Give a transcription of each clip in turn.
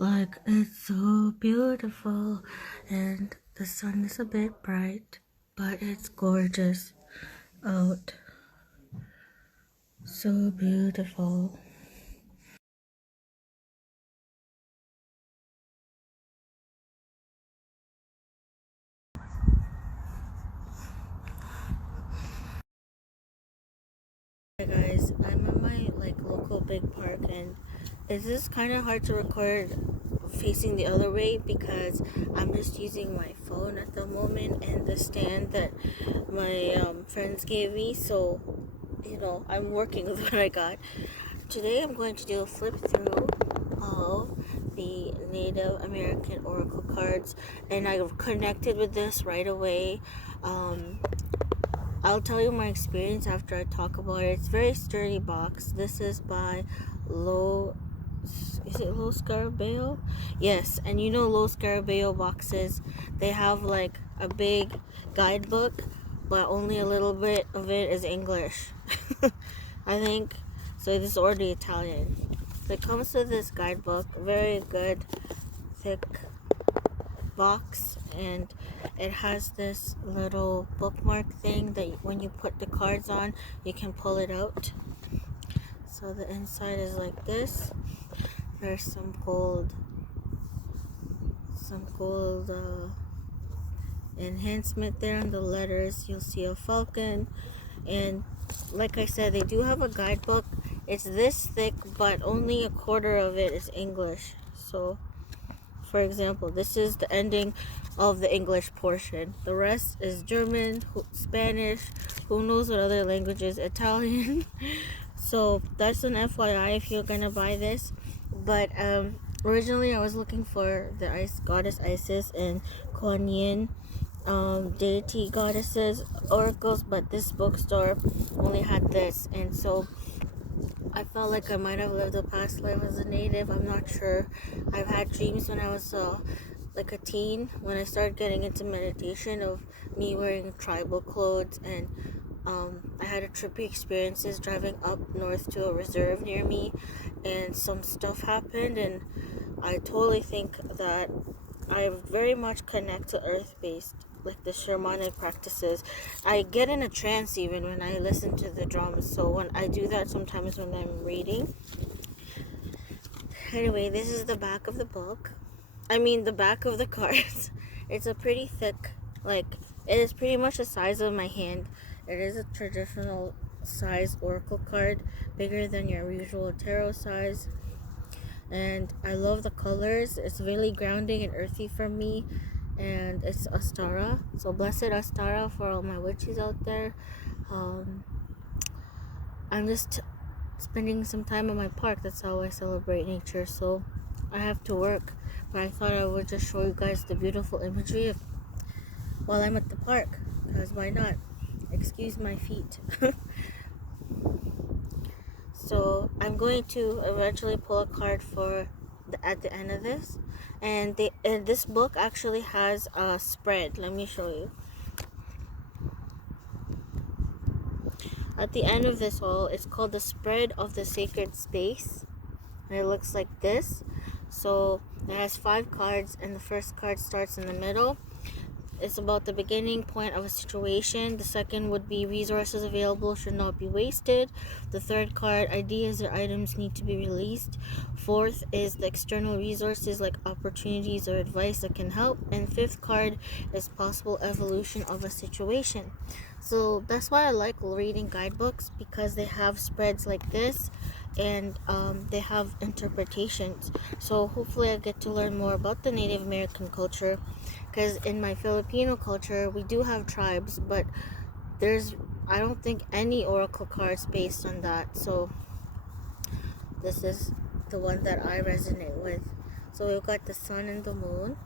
Like, it's so beautiful, and the sun is a bit bright, but it's gorgeous out. So beautiful. Hi guys, I'm at my local big park, and it's just kind of hard to record facing the other way because I'm just using my phone at the moment and the stand that my friends gave me. So I'm working with what I got. Today I'm going to do a flip through of the Native American Oracle cards, and I connected with this right away. I'll tell you my experience after I talk about it. It's a very sturdy box. This is by is it Lo Scarabeo? Yes, and Lo Scarabeo boxes, they have like a big guidebook, but only a little bit of it is English. I think. So this is already Italian. So it comes with this guidebook, very good, thick box, and it has this little bookmark thing that when you put the cards on, you can pull it out. So the inside is like this. There's some gold enhancement there on the letters. You'll see a falcon, and like I said, they do have a guidebook. It's this thick, but only a quarter of it is English. So for example, this is the ending of the English portion. The rest is German, Spanish, who knows what other languages, Italian. So that's an FYI if you're gonna buy this. But originally I was looking for the goddess Isis and Kuan Yin deity goddesses oracles, but this bookstore only had this, and so I felt like I might have lived a past life as a native. I'm not sure. I've had dreams when I was like a teen, when I started getting into meditation, of me wearing tribal clothes, and I had a trippy experiences driving up north to a reserve near me, and some stuff happened, and I totally think that I very much connect to earth-based, like the shamanic practices. I get in a trance even when I listen to the drums. So when I do that sometimes when I'm reading. Anyway, this is the back of the book. I mean the back of the cards. It's a pretty thick, like it is pretty much the size of my hand. It is a traditional size oracle card, bigger than your usual tarot size. And I love the colors. It's really grounding and earthy for me, and it's Astara. So blessed Astara for all my witches out there. I'm just spending some time in my park. That's how I celebrate nature. So I have to work, but I thought I would just show you guys the beautiful imagery while I'm at the park, because why not? Excuse my feet. So I'm going to eventually pull a card for at the end of this, and this book actually has a spread. Let me show you. At the end of this all, it's called the Spread of the Sacred Space, and it looks like this. So it has 5 cards, and the first card starts in the middle. It's about the beginning point of a situation. The second would be resources available should not be wasted. The third card, ideas or items need to be released. Fourth is the external resources like opportunities or advice that can help. And fifth card is possible evolution of a situation. So that's why I like reading guidebooks, because they have spreads like this, and they have interpretations. So hopefully I get to learn more about the Native American culture, because in my Filipino culture we do have tribes, but I don't think any oracle cards based on that. So this is the one that I resonate with. So we've got the sun and the moon.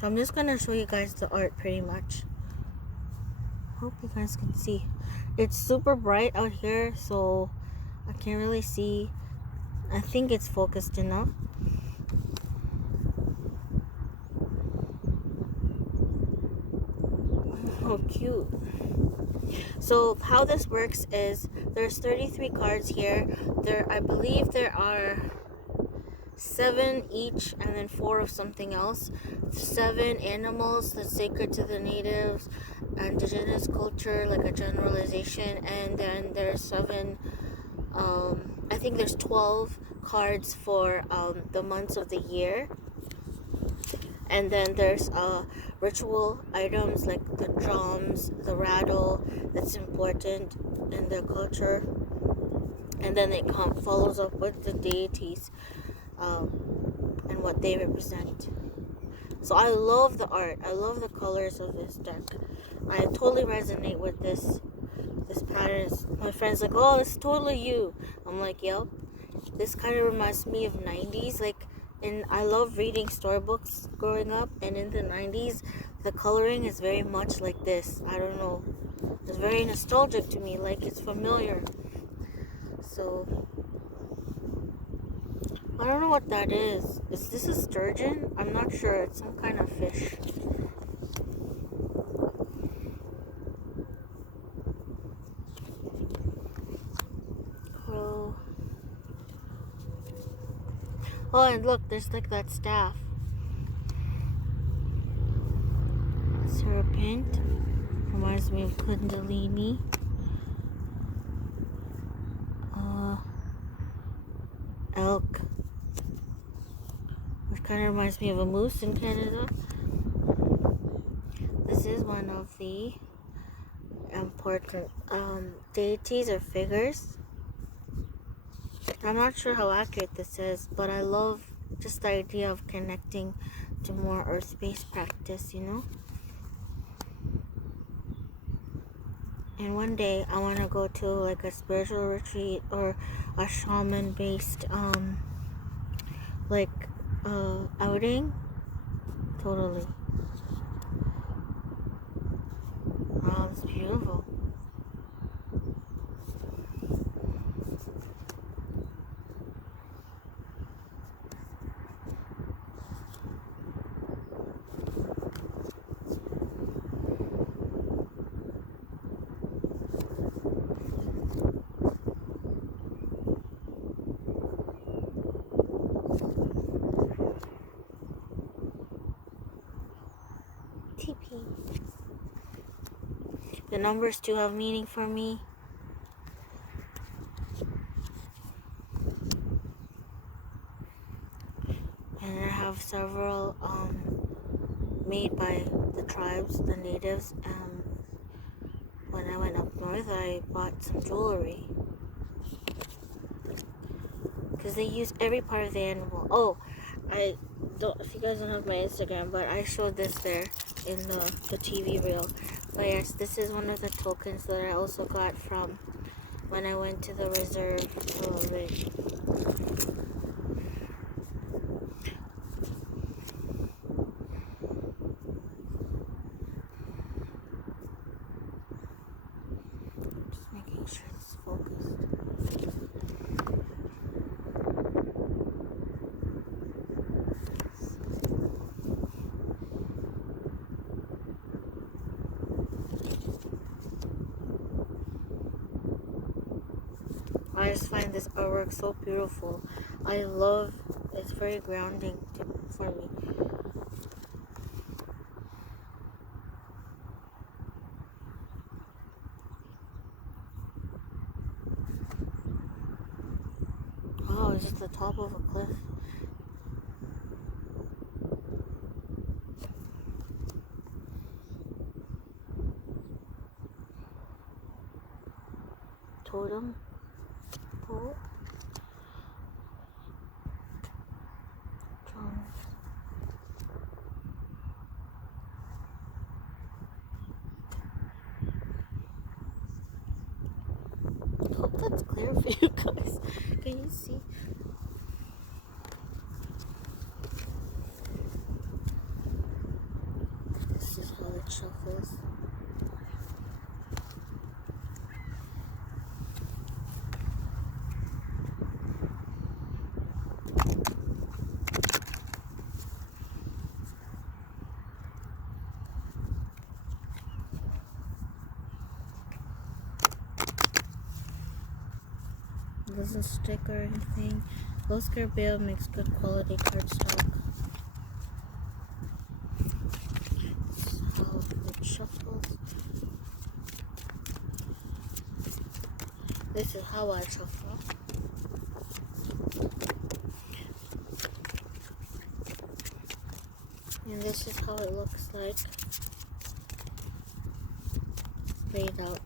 So I'm just gonna show you guys the art pretty much. Hope you guys can see. It's super bright out here, so I can't really see. I think it's focused enough. Oh, cute. So how this works is there's 33 cards here. I believe there are 7 each, and then 4 of something else. 7 animals that's sacred to the natives, indigenous culture, like a generalization, and then there's 7. I think there's 12 cards for the months of the year, and then there's ritual items like the drums, the rattle, that's important in their culture, and then it follows up with the deities and what they represent. So I love the art. I love the colors of this deck. I totally resonate with this pattern. My friend's like, oh, it's totally you. I'm like, yep. This kind of reminds me of 90s. Like, and I love reading storybooks growing up. And in the 90s, the coloring is very much like this. I don't know. It's very nostalgic to me. Like, it's familiar. So, I don't know what that is. Is this a sturgeon? I'm not sure. It's some kind of fish. Crow. Oh, and look, there's like that staff. Serpent. Reminds me of Kundalini. Elk. Which kind of reminds me of a moose in Canada. This is one of the important deities or figures. I'm not sure how accurate this is, but I love just the idea of connecting to more earth-based practice, you know? And one day I want to go to like a spiritual retreat or a shaman-based outing. Totally. Wow, it's beautiful. TP. The numbers too have meaning for me. And I have several made by the tribes, the natives. When I went up north, I bought some jewelry because they use every part of the animal. Oh, I don't. If you guys don't have my Instagram, but I showed this there in the TV reel. But yes, this is one of the tokens that I also got from when I went to the reserve a little bit. Just making sure it's focused. I just find this artwork so beautiful. I love, it's very grounding for me. Oh, it's just the top of a cliff. Totem pole. Drums. Hope that's clear for you guys. Can you see? This is how it shuffles. It doesn't stick or anything. Oscar Bill makes good quality cardstock. This is how it shuffles. This is how I shuffle. And this is how it looks like laid out.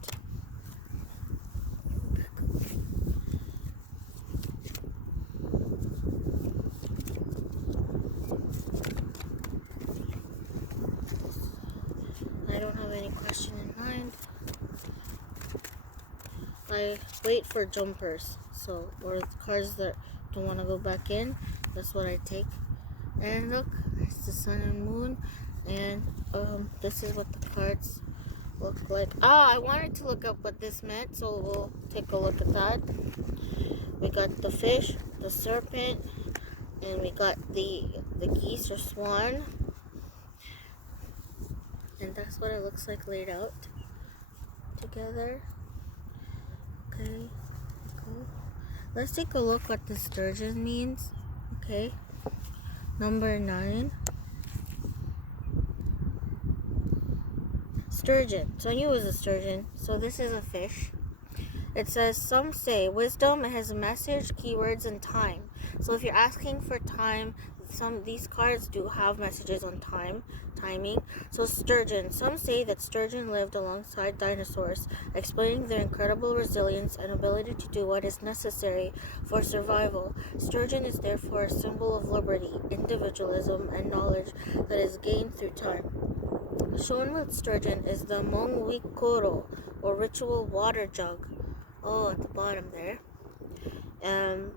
I don't have any question in mind. I wait for jumpers, so, or cards that don't want to go back in. That's what I take. And look, it's the sun and moon, and this is what the cards look like. I wanted to look up what this meant, so we'll take a look at that. We got the fish, the serpent, and we got the geese or swan, and that's what it looks like laid out together. Okay, cool. Let's take a look what the sturgeon means. Okay, number 9. Sturgeon. So I knew it was a sturgeon. So this is a fish. It says, some say wisdom has a message, keywords, and time. So if you're asking for time, these cards do have messages on timing. So sturgeon. Some say that sturgeon lived alongside dinosaurs, explaining their incredible resilience and ability to do what is necessary for survival. Sturgeon is therefore a symbol of liberty, individualism, and knowledge that is gained through time. Shown with sturgeon is the mongwikoro, or ritual water jug. Oh, at the bottom there.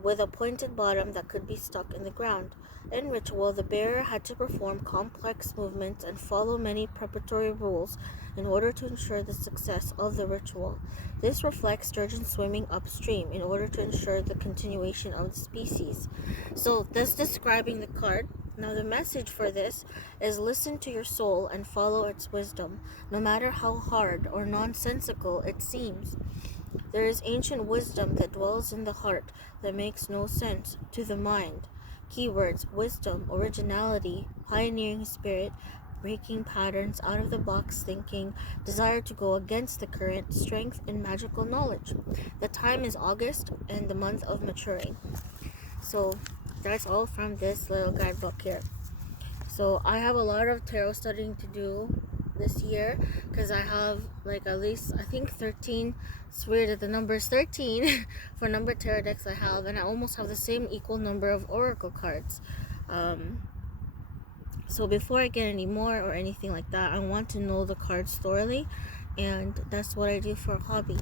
With a pointed bottom that could be stuck in the ground. In ritual, the bearer had to perform complex movements and follow many preparatory rules in order to ensure the success of the ritual. This reflects sturgeon swimming upstream in order to ensure the continuation of the species. So that's describing the card. Now the message for this is listen to your soul and follow its wisdom, no matter how hard or nonsensical it seems. There is ancient wisdom that dwells in the heart that makes no sense to the mind. Keywords: wisdom, originality, pioneering spirit, breaking patterns, out of the box thinking, desire to go against the current, strength, and magical knowledge. The time is August and the month of maturing. So that's all from this little guidebook here. So I have a lot of tarot studying to do this year because I have like at least I think 13. It's weird that the number is 13 for number tarot decks I have, and I almost have the same equal number of oracle cards. So before I get any more or anything like that, I want to know the cards thoroughly, and that's what I do for a hobby.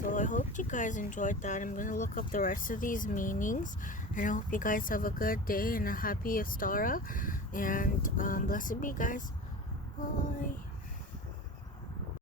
So I hope you guys enjoyed that. I'm going to look up the rest of these meanings, and I hope you guys have a good day and a happy Astara, and blessed be, guys. Bye.